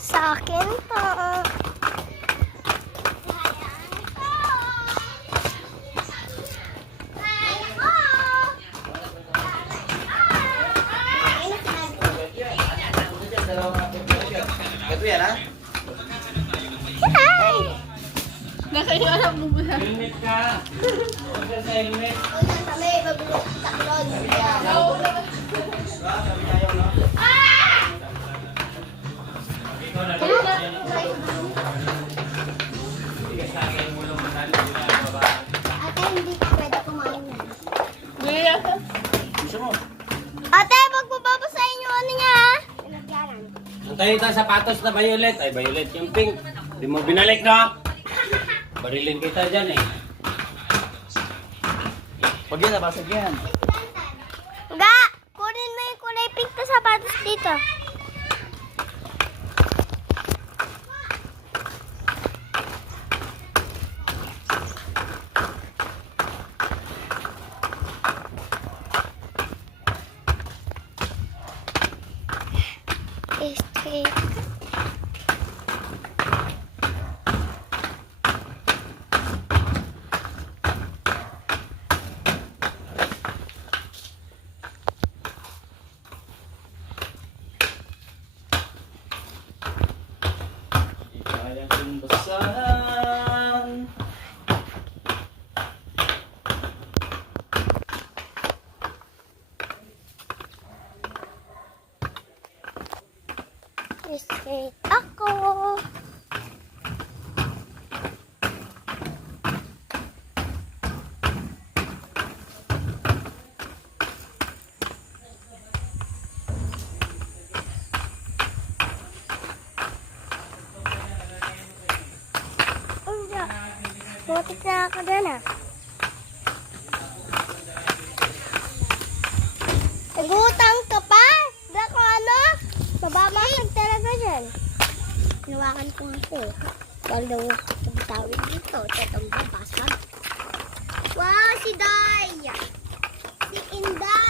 Sa akin po. Ito yan, ha? Hi! Nakahiyanap mo ba? Helmet ka. Huwag ka sa helmet. Ikaw na Ate, hindi ka pwede kumain yan. Gaya. Gusto mo? Ate, magbababasahin yung ano niya, ha? Pinagyaran. Antayin tayo sapatos na violet. Ay, violet yung pink. Di mo binalik, no? Barilin kita dyan, eh. Pag yan, nabasag yan. Nga! Kunin mo yung kulay pink na sapatos dito. Este... Kaya kong basahan. Straight ako. Butik na ako dun, ah. Nagutang ka pa? Dako ano? Bababasag talaga dyan. Nawakan ko ako. Walo, pagtawid dito. Tatong babasag. Wow, si Day! Si Inday!